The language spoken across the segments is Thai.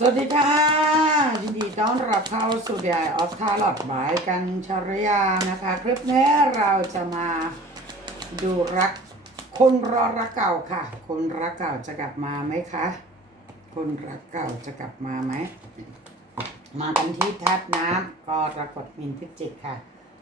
สวัสดีค่ะยินดีต้อนรับเข้าสู่ The Eye of Tarot บายกันชรยานะคะ คลิปนี้เราจะมาดูรัก คนรอรักเก่าค่ะ คนรักเก่าจะกลับมาไหมคะ คนรักเก่าจะกลับมาไหม มากันที่ทัดน้ำก็ปรากฏมินพิจิกค่ะ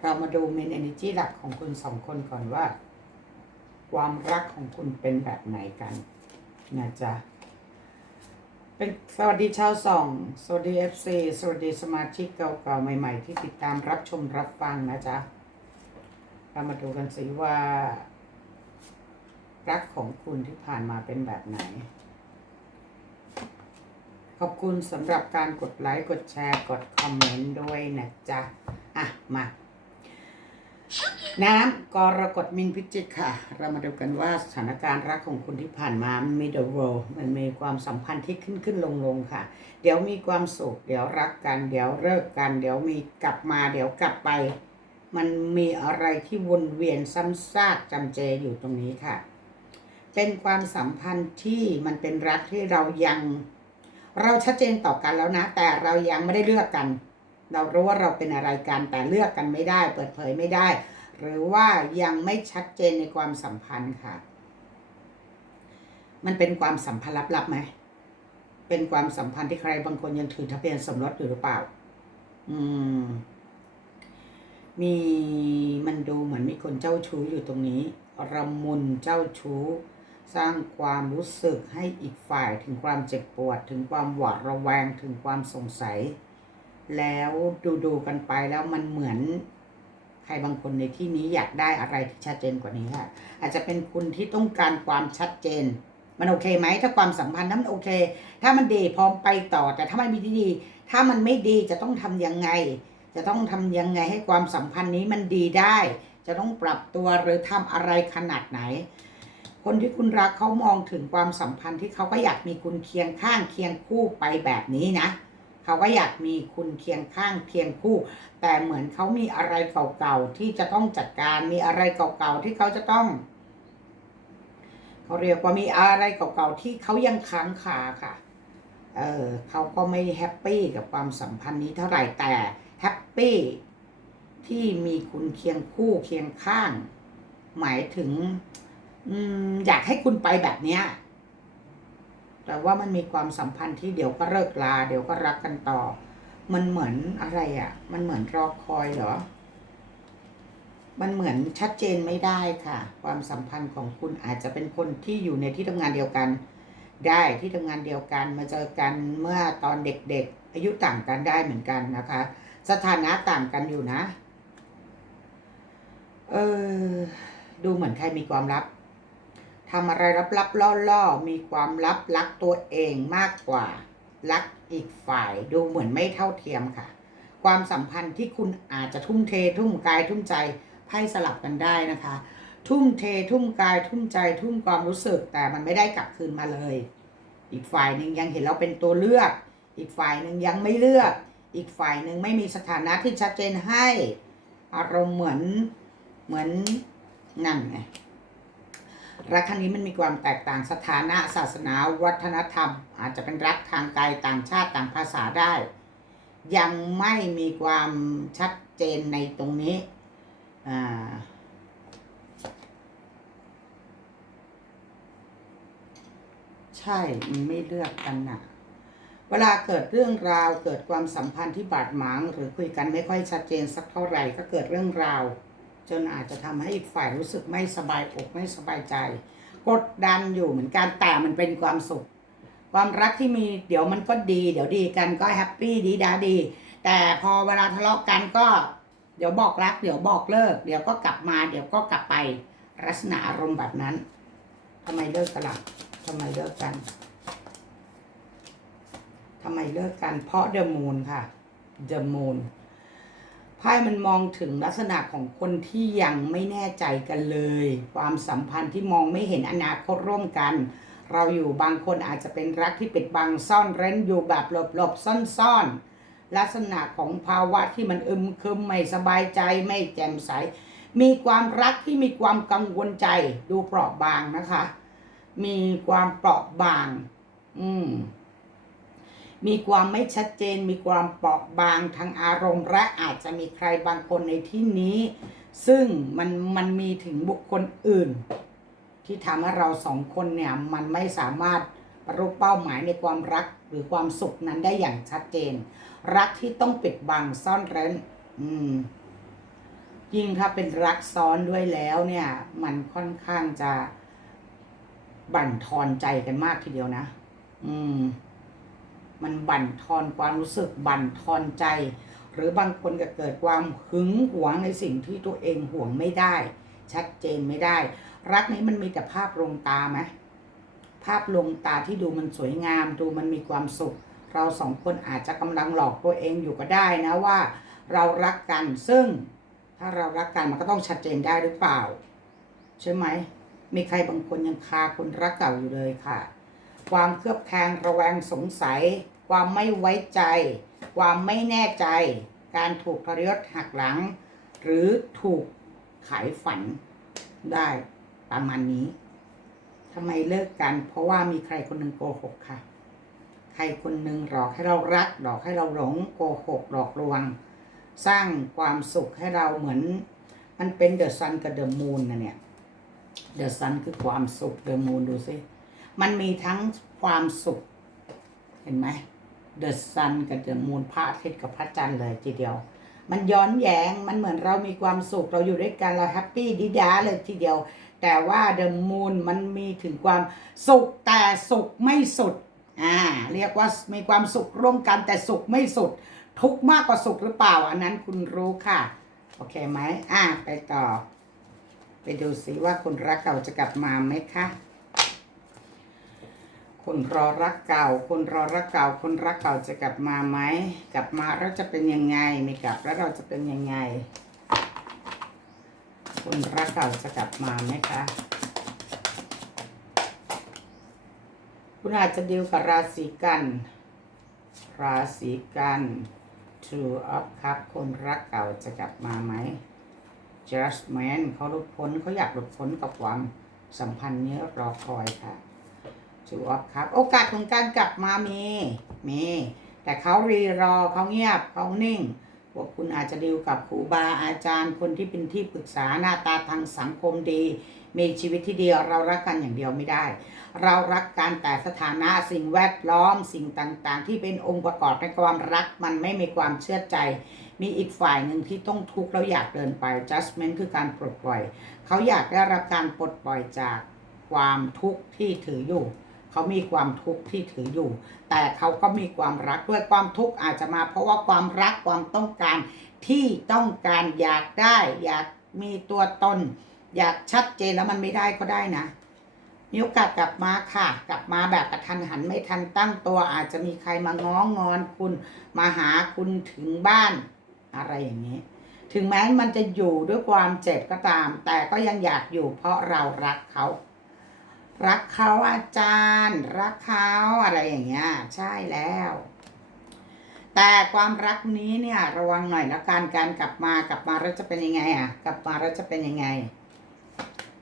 เรามาดูมินเอเนจีหลักของคุณสองคนก่อนว่า ความรักของคุณเป็นแบบไหนกันนะจ๊ะ เป็นสวัสดีชาวส่อง สวัสดีเอฟซีสวัสดีสมาชิกเก่าๆ ใหม่ ๆ ที่ติดตามรับชมรับฟังนะจ๊ะเรามาดูกันสิว่า รักของคุณที่ผ่านมาเป็นแบบไหน ขอบคุณสำหรับการกดไลค์ กดแชร์ กดคอมเมนต์ด้วยนะจ๊ะ อะ มา น้ำกรกฎมินพิจิกค่ะ เรามาดูกันว่าสถานการณ์รักของคุณที่ผ่านมามันมี the world มันมีความสัมพันธ์ที่ขึ้นขึ้นลงลงค่ะ เดี๋ยวมีความสุข เดี๋ยวรักกัน เดี๋ยวเลิกกัน เดี๋ยวมีกลับมา เดี๋ยวกลับไป มันมีอะไรที่วนเวียนซ้ำซากจำเจอยู่ตรงนี้ค่ะ เป็นความสัมพันธ์ที่มันเป็นรักที่เรายัง เราชัดเจนต่อกันแล้วนะ แต่เรายังไม่ได้เลือกกัน เรารู้ว่าเราเป็นอะไรกันแต่เลือกกันไม่ได้ เปิดเผยไม่ได้ หรือว่ายังไม่ชัดเจนในความสัมพันธ์ค่ะ มันเป็นความสัมพันธ์ลับๆไหม เป็นความสัมพันธ์ที่ใครบางคนยังถือทะเบียนสมรสอยู่หรือเปล่า อืม มีมันดูเหมือนมีคนเจ้าชู้อยู่ตรงนี้ระมุนเจ้าชู้ สร้างความรู้สึกให้อีกฝ่ายถึงความเจ็บปวด ถึงความหวาดระแวงถึงความสงสัย แล้วดูๆกันไปแล้วมันเหมือน รบางคนในที่นี้อยากได้อะไรที่ชัดเจนกว่านี้ค่ะ อาจจะเป็นคุณที่ต้องการความชัดเจน มันโอเคไหมถ้าความสัมพันธ์นั้นมันโอเค ถ้ามันดีพร้อมไปต่อ แต่ถ้ามันไม่ดี ถ้ามันไม่ดีจะต้องทำยังไง จะต้องทำยังไงให้ความสัมพันธ์นี้มันดีได้ จะต้องปรับตัวหรือทำอะไรขนาดไหน คนที่คุณรักเขามองถึงความสัมพันธ์ที่เขาก็อยากมีคุณเคียงข้างเคียงคู่ไปแบบนี้นะ เขาก็อยากมีคุณเคียงข้างเคียงคู่ แต่เหมือนเขามีอะไรเก่าๆที่จะต้องจัดการมีอะไรเก่าๆที่เขาจะต้องเขาเรียกว่ามีอะไรเก่าๆที่เขายังค้างคาค่ะ เออเขาก็ไม่แฮปปี้กับความสัมพันธ์นี้เท่าไหร่แต่แฮปปี้ที่มีคุณเคียงคู่เคียงข้าง หมายถึงออยากให้คุณไปแบบเนี้ย แต่ว่ามันมีความสัมพันธ์ที่เดี๋ยวก็เลิกลา เดี๋ยวก็รักกันต่อ มันเหมือนอะไรอะ่ะ มันเหมือนรอคอยเหรอ มันเหมือนชัดเจนไม่ได้ค่ะ ความสัมพันธ์ของคุณอาจจะเป็นคนที่อยู่ในที่ทำงานเดียวกัน ได้ที่ทำงานเดียวกันมาเจอกันเมื่อตอนเด็กๆ อายุต่างกันได้เหมือนกันนะคะ สถานะต่างกันอยู่นะ เออดูเหมือนใครมีความลับ ทำอะไรลับๆล่อๆ มีความลับรักตัวเองมากกว่า รักอีกฝ่ายดูเหมือนไม่เท่าเทียมค่ะ ความสัมพันธ์ที่คุณอาจจะทุ่มเททุ่มกายทุ่มใจไพ่สลับกันได้นะคะ ทุ่มเททุ่มกายทุ่มใจทุ่มความรู้สึกแต่มันไม่ได้กลับคืนมาเลย อีกฝ่ายหนึ่งยังเห็นเราเป็นตัวเลือก อีกฝ่ายหนึ่งยังไม่เลือก อีกฝ่ายหนึ่งไม่มีสถานะที่ชัดเจนให้ อารมณ์เหมือนเหมือนนั่นไง รักครั้งนี้มันมีความแตกต่างสถานะศาสนาวัฒนธรรม อาจจะเป็นรักทางไกลต่างชาติต่างภาษาได้ ยังไม่มีความชัดเจนในตรงนี้ใช่มันไม่เลือกกันน่ะเวลาเกิดเรื่องราวเกิดความสัมพันธ์ที่บาดหมาง หรือคุยกันไม่ค่อยชัดเจนสักเท่าไหร่ก็เกิดเรื่องราว จนอาจจะทำให้อีกฝ่ายรู้สึกไม่สบายอกไม่สบายใจ กดดันอยู่เหมือนกันแต่มันเป็นความสุข ความรักที่มีเดี๋ยวมันก็ดี เดี๋ยวดีกันก็แฮปปี้ดีดาดี แต่พอเวลาทะเลาะกันก็ เดี๋ยวบอกรัก เดี๋ยวบอกเลิก เดี๋ยวก็กลับมาเดี๋ยวก็กลับไปลักษณะอารมณ์แบบนั้นทำไมเลิกกันล่ะทำไมเลิกกันทำไมเลิกกัน เพราะเดอะมูนค่ะเดอะมูน ไพ่มันมองถึงลักษณะของคนที่ยังไม่แน่ใจกันเลย ความสัมพันธ์ที่มองไม่เห็นอนาคตร่วมกัน เราอยู่บางคนอาจจะเป็นรักที่ปิดบังซ่อนเร้นอยู่แบบหลบๆซ่อนๆ ลักษณะของภาวะที่มันอึมครึมไม่สบายใจไม่แจ่มใส มีความรักที่มีความกังวลใจดูเปราะบางนะคะ มีความเปราะบาง อืม มีความไม่ชัดเจน มีความเปราะบางทางอารมณ์ และอาจจะมีใครบางคนในที่นี้ ซึ่งมันมันมีถึงบุคคลอื่น ที่ทำให้เราสองคนเนี่ยมันไม่สามารถบรรลุเป้าหมายในความรักหรือความสุขนั้นได้อย่างชัดเจน รักที่ต้องปิดบังซ่อนเร้น อืม ยิ่งถ้าเป็นรักซ้อนด้วยแล้วเนี่ย มันค่อนข้างจะบั่นทอนใจกันมากทีเดียวนะ อืม มันบั่นทอนความรู้สึกบั่นทอนใจ หรือบางคนก็เกิดความหึงหวงในสิ่งที่ตัวเองห่วงไม่ได้ ชัดเจนไม่ได้ รักนี้มันมีแต่ภาพลงตาไหมภาพลงตาที่ดูมันสวยงาม ดูมันมีความสุข เราสองคนอาจจะกำลังหลอกตัวเองอยู่ก็ได้นะว่า เรารักกันซึ่ง ถ้าเรารักกันมันก็ต้องชัดเจนได้หรือเปล่า ใช่ไหมมีใครบางคนยังคาคนรักเก่าอยู่เลยค่ะ ความเครือบแคลงระแวงสงสัย ความไม่ไว้ใจ ความไม่แน่ใจ การถูกทรยศหักหลัง หรือถูกขายฝันได้ประมาณนี้ทำไมเลิกกัน เพราะว่ามีใครคนหนึ่งโกหกค่ะ ใครคนหนึ่งหลอกให้เรารักหลอกให้เราหลงโกหกหลอกลวง สร้างความสุขให้เราเหมือน มันเป็นเดอะซันกับเดอะมูนนะเนี่ยเดอะซันคือความสุขเดอะมูนดูสิมันมีทั้งความสุข เห็นไหม เดอะซันกับเดอะมูนพระอาทิตย์กับพระจันทร์เลยทีเดียว มันย้อนแยงมันเหมือนเรามีความสุขเราอยู่ด้วยกันเราแฮปปี้ดีดาเลยทีเดียว แต่ว่าเดอะมูนมันมีถึงความสุขแต่สุขไม่สุดอ่าเรียกว่ามีความสุขร่วมกันแต่สุขไม่สุด ทุกมากกว่าสุขหรือเปล่า อันนั้นคุณรู้ค่ะ โอเคไหมอะไปต่อ ไปดูสิว่าคนรักเก่าจะกลับมาไหมคะ คนรอรักเก่า คนรอรักเก่า คนรักเก่าจะกลับมาไหม กลับมาแล้วจะเป็นยังไง ไม่กลับแล้วเราจะเป็นยังไง คนรักเก่าจะกลับมาไหมคะ คุณอาจจะดีลกับราศีกัน ราศีกัน Two of Cup คนรักเก่าจะกลับมาไหม Judgment เขาหลุดพ้นเขาอยากหลุดพ้นกับความสัมพันธ์นี้รอคอยค่ะ Two of Cup โอกาสของการกลับมามีมี แต่เขารีรอเขาเงียบเขานิ่งพวกคุณอาจจะดีลกับครูบาอาจารย์คนที่เป็นที่ปรึกษาหน้าตาทางสังคมดี มีชีวิตที่ดีเรารักกันอย่างเดียวไม่ได้ เรารักกันแต่สถานะสิ่งแวดล้อมสิ่งต่างๆ ที่เป็นองค์ประกอบในความรักมันไม่มีความเชื่อใจ มีอีกฝ่ายหนึ่งที่ต้องทุกข์แล้วอยากเดินไป judgment คือการปลดปล่อย เขาอยากได้รับการปลดปล่อยจากความทุกข์ที่ถืออยู่ เขามีความทุกข์ที่ถืออยู่ แต่เขาก็มีความรักด้วยความทุกข์อาจจะมา เพราะว่าความรักความต้องการที่ต้องการอยากได้ อยากมีตัวตน อยากชัดเจนแล้วมันไม่ได้ก็ได้นะมีโอกาสกลับมาค่ะ กลับมาแบบกระทันหันไม่ทันตั้งตัว อาจจะมีใครมาง้องอนคุณมาหาคุณถึงบ้าน อะไรอย่างนี้ ถึงแม้มันจะอยู่ด้วยความเจ็บก็ตาม แต่ก็ยังอยากอยู่เพราะเรารักเขา รักเขาอาจารย์ รักเขาอะไรอย่างเงี้ยใช่แล้ว แต่ความรักนี้เนี่ยระวังหน่อยละกันการกลับมากลับมาแล้วจะเป็นยังไงอะ กลับมาแล้วจะเป็นยังไง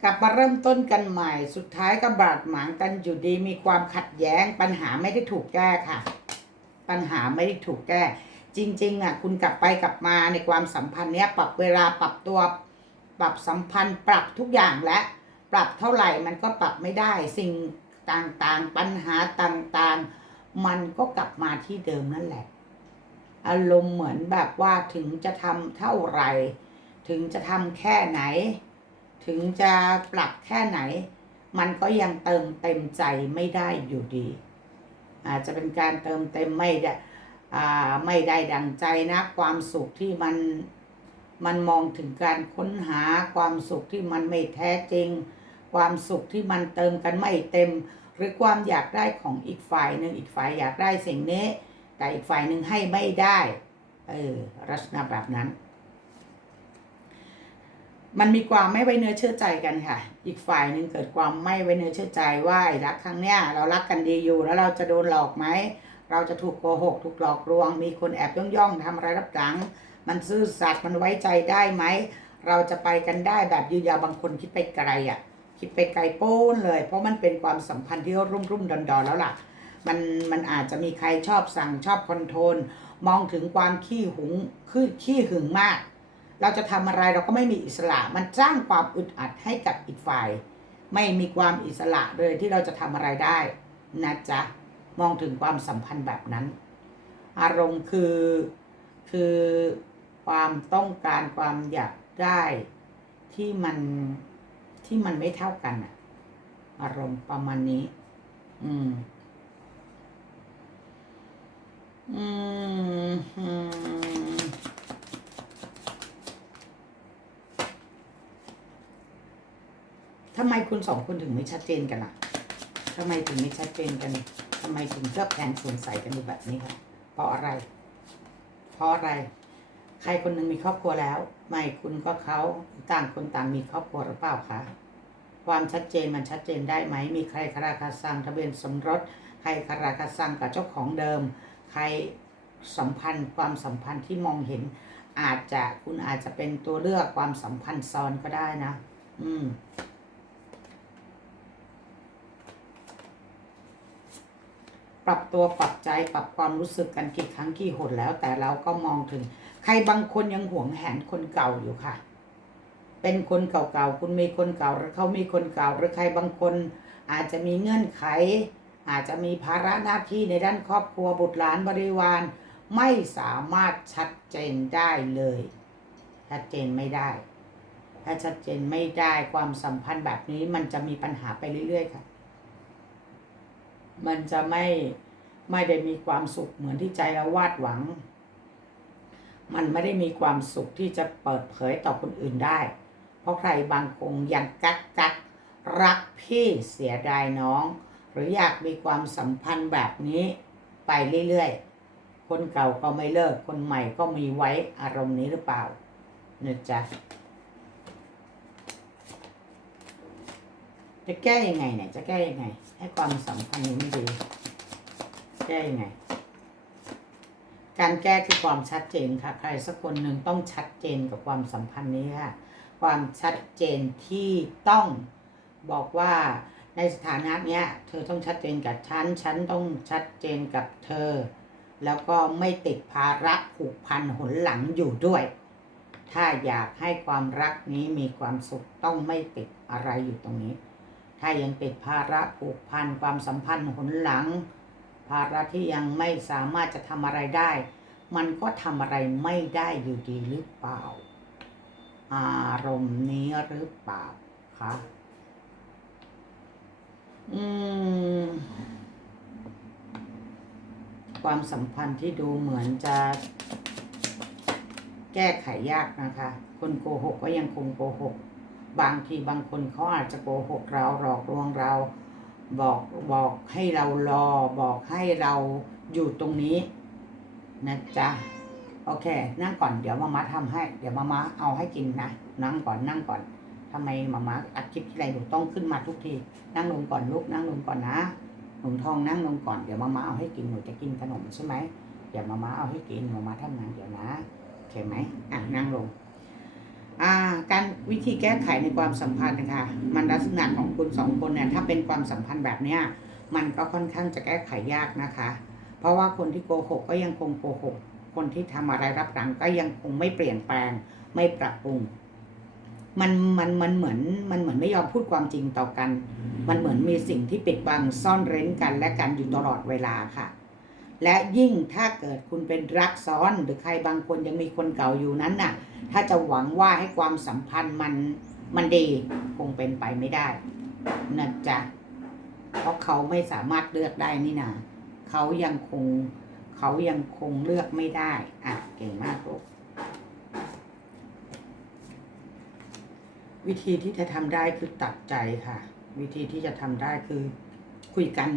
กลับมาเริ่มต้นกันใหม่ สุดท้ายก็บาดหมางกันอยู่ดีมีความขัดแย้ง ปัญหาไม่ได้ถูกแก้ค่ะ ปัญหาไม่ได้ถูกแก้ จริงๆอะคุณกลับไปกลับมาในความสัมพันธ์เนี้ยปรับเวลาปรับตัว ปรับสัมพันธ์ปรับทุกอย่างและ ปรับเท่าไหร่มันก็ปรับไม่ได้ สิ่งต่างๆ ปัญหาต่างๆ มันก็กลับมาที่เดิมนั่นแหละ อารมณ์เหมือนแบบว่าถึงจะทำเท่าไหร่ ถึงจะทำแค่ไหน ถึงจะปรับแค่ไหน มันก็ยังเติมเต็มใจไม่ได้อยู่ดี อาจจะเป็นการเติมเต็มไม่ได้อ่าไม่ได้ดังใจนะ ความสุขที่มันมันมองถึงการค้นหาความสุขที่มันไม่แท้จริง ความสุขที่มันเติมกันไม่เต็ม หรือความอยากได้ของอีกฝ่ายหนึ่งอีกฝ่ายอยากได้สิ่งนี้ แต่อีกฝ่ายหนึ่งให้ไม่ได้เออลักษณะแบบนั้น มันมีความไม่ไว้เนื้อเชื่อใจกันค่ะ อีกฝ่ายหนึ่งเกิดความไม่ไว้เนื้อเชื่อใจว่าไอ้รักครั้งเนี้ยเรารักกันดีอยู่แล้วเราจะโดนหลอกไหมเราจะถูกโกหกถูกหลอกลวง มีคนแอบย่องย่องทำอะไรรับหลัง มันซื่อสัตย์มันไว้ใจได้ไหม เราจะไปกันได้แบบยืนยาวบางคนคิดไปไกลอะ คิดไปไกลโป้นเลย เพราะมันเป็นความสัมพันธ์ที่รุ่มรุ่มดอนดอนแล้วล่ะ มันมันอาจจะมีใครชอบสั่งชอบคอนโทรลมองถึงความขี้หุงคือขี้หึงมาก เราจะทำอะไรเราก็ไม่มีอิสระ มันสร้างความอึดอัดให้กับอีกฝ่าย ไม่มีความอิสระเลยที่เราจะทำอะไรได้นะจ๊ะมองถึงความสัมพันธ์แบบนั้น อารมณ์คือคือความต้องการความอยากได้ที่มัน ที่มันไม่เท่ากันอะอารมณ์ประมาณนี้ อืม อืมทำไมคุณสองคนถึงไม่ชัดเจนกันล่ะทำไมถึงไม่ชัดเจนกัน ทำไมถึงเลือกแทนสงสัยกันอยู่แบบนี้คะเพราะอะไร เพราะอะไร ใครคนหนึ่งมีครอบครัวแล้ว ไม่คุณก็เขาต่างคนต่างมีครอบครัวหรือเปล่าคะความชัดเจนมันชัดเจนได้ไหม มีใครคาราคาซังทะเบียนสมรส ใครคาราคาซังกับเจ้าของเดิม ใครสัมพันธ์ความสัมพันธ์ที่มองเห็น อาจจะคุณอาจจะเป็นตัวเลือกความสัมพันธ์ซ้อนก็ได้นะ อืม ปรับตัวปรับใจปรับความรู้สึกกันกี่ครั้งกี่หนแล้ว แต่เราก็มองถึง ใครบางคนยังหวงแหนคนเก่าอยู่ค่ะ เป็นคนเก่าๆคุณมีคนเก่าหรือเขามีคนเก่าหรือใครบางคน อาจจะมีเงื่อนไข อาจจะมีภาระหน้าที่ในด้านครอบครัวบุตรหลานบริวาร ไม่สามารถชัดเจนได้เลยชัดเจนไม่ได้ถ้าชัดเจนไม่ได้ความสัมพันธ์แบบนี้มันจะมีปัญหาไปเรื่อยๆค่ะ มันจะไม่ไม่ได้มีความสุขเหมือนที่ใจเราวาดหวัง มันไม่ได้มีความสุขที่จะเปิดเผยต่อคนอื่นได้ เพราะใครบางคงยังกักกักรักพี่เสียดายน้อง หรืออยากมีความสัมพันธ์แบบนี้ไปเรื่อยๆ คนเก่าก็ไม่เลิก คนใหม่ก็มีไว้อารมณ์นี้หรือเปล่านะจ๊ะ จะแก้ยังไงเนี่ย จะแก้ยังไง ให้ความสัมพันธ์นี้ไม่ดี แก้ยังไง การแก้คือความชัดเจนค่ะ ใครสักคนหนึ่งต้องชัดเจนกับความสัมพันธ์นี้ค่ะ ความชัดเจนที่ต้องบอกว่าในสถานะเนี้ย เธอต้องชัดเจนกับฉัน ฉันต้องชัดเจนกับเธอ แล้วก็ไม่ติดภาระผูกพันหนหลังอยู่ด้วย ถ้าอยากให้ความรักนี้มีความสุขต้องไม่ติดอะไรอยู่ตรงนี้ ถ้ายังติดภาระผูกพันความสัมพันธ์หนหลัง ภาระที่ยังไม่สามารถจะทำอะไรได้ มันก็ทำอะไรไม่ได้อยู่ดีหรือเปล่า อารมณ์นี้หรือเปล่าคะอืมความสัมพันธ์ที่ดูเหมือนจะแก้ไขยากนะคะ คนโกหกก็ยังคงโกหก บางทีบางคนเขาอาจจะโกหกเราหลอกลวงเรา บอกบอกให้เรารอ บอกให้เราอยู่ตรงนี้นะจ๊ะโอเค นั่งก่อนเดี๋ยวมามาทำให้ เดี๋ยวมามาเอาให้กินนะนั่งก่อนนั่งก่อนทำไมมามาอัดคลิปที่ไรหนูต้องขึ้นมาทุกที นั่งลงก่อนลูกนั่งลงก่อนนะหนูทองนั่งลงก่อนเดี๋ยวมามาเอาให้กินหนูจะกินขนมใช่ไหมเดี๋ยวมามาเอาให้กินมามาทำงานเดี๋ยวนะโอเคไหมอะนั่งลง การวิธีแก้ไขในความสัมพันธ์นะคะมันลักษณะของคุณสองคนเนี่ยถ้าเป็นความสัมพันธ์แบบเนี้ยมันก็ค่อนข้างจะแก้ไขยากนะคะ เพราะว่าคนที่โกหกก็ยังคงโกหก คนที่ทำอะไรรับหลังก็ยังคงไม่เปลี่ยนแปลงไม่ปรับปรุงมันมันมันเหมือนมันเหมือนไม่ยอมพูดความจริงต่อกัน มันเหมือนมีสิ่งที่ปิดบังซ่อนเร้นกันและกันอยู่ตลอดเวลาค่ะ และยิ่งถ้าเกิดคุณเป็นรักซ้อนหรือใครบางคนยังมีคนเก่าอยู่นั้นน่ะ ถ้าจะหวังว่าให้ความสัมพันธ์มันมันดีคงเป็นไปไม่ได้นะจ๊ะเพราะเขาไม่สามารถเลือกได้นี่นาเขายังคงเขายังคงเลือกไม่ได้อะเก่งมากลูกวิธีที่จะทำได้คือตัดใจค่ะ วิธีที่จะทำได้คือคุยกัน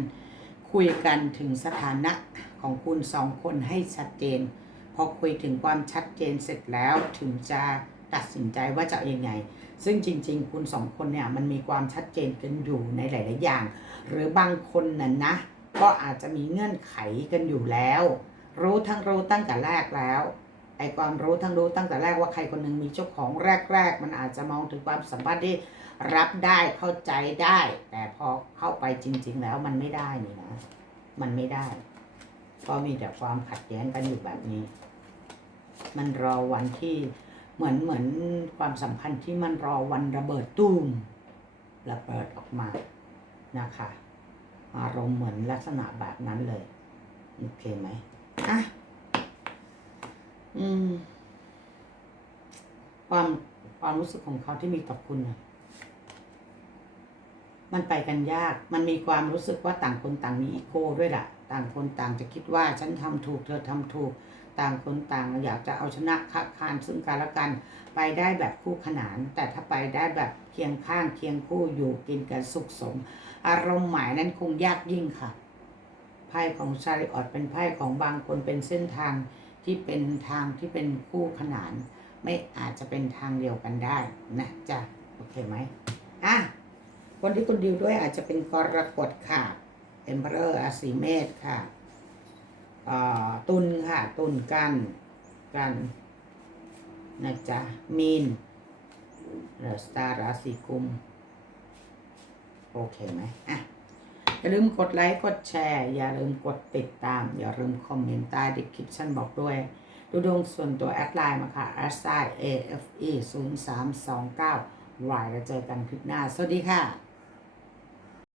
คุยกันถึงสถานะของคุณสองคนให้ชัดเจน พอคุยถึงความชัดเจนเสร็จแล้วถึงจะตัดสินใจว่าจะเอายังไง ซึ่งจริง ๆ คุณสองคนเนี่ยมันมีความชัดเจนกันอยู่ในหลาย ๆ อย่าง หรือบางคนน่ะนะ ก็อาจจะมีเงื่อนไขกันอยู่แล้ว รู้ทั้งรู้ตั้งแต่แรกแล้ว ไอ้ความรู้ทั้งรู้ตั้งแต่แรกว่าใครคนหนึ่งมีเจ้าของแรก ๆ มันอาจจะมองถึงความสัมพันธ์ที่รับได้เข้าใจได้ แต่พอเข้าไปจริง ๆ แล้วมันไม่ได้นี่นะ มันไม่ได้เพราะมีแต่ความขัดแย้งกันอยู่แบบนี้ มันรอวันที่เหมือนเหมือนความสัมพันธ์ที่มันรอวันระเบิดตุ้มระเบิดออกมานะคะอารมณ์เหมือนลักษณะแบบนั้นเลย โอเคไหมอะ อืม ความความรู้สึกของเขาที่มีต่อคุณนะมันไปกันยาก มันมีความรู้สึกว่าต่างคนต่างมีอีโก้ด้วยล่ะ ต่างคนต่างจะคิดว่าฉันทำถูกเธอทำถูก ต่างคนต่างอยากจะเอาชนะคักคานซึ่งกันและกัน ไปได้แบบคู่ขนาน แต่ถ้าไปได้แบบเคียงข้างเคียงคู่อยู่กินกันสุขสม อารมณ์หมายนั้นคงยากยิ่งค่ะ ไพ่ของชาริออตเป็นไพ่ของบางคนเป็นเส้นทาง ที่เป็นทางที่เป็นคู่ขนาน ไม่อาจจะเป็นทางเดียวกันได้นะจ๊ะโอเคไหมอะคนที่คุณดิวด้วยอาจจะเป็นกรกฎค่ะเอ็มเพอร์อาศีเมษค่ะตุลค่ะ ตุลกันกันนะจ๊ะมีนเดอสตาร์ราศีกุม โอเคไหมอะ อย่าลืมกดไลค์กดแชร์ อย่าลืมกดติดตาม อย่าลืมคอมเมนต์ใต้ดีคลิปชั่นบอกด้วยดูดวงส่วนตัวแอดไลน์มาค่ะ a s i AFE 0 3 2 9 Y แล้วเจอกันคลิปหน้า สวัสดีค่ะ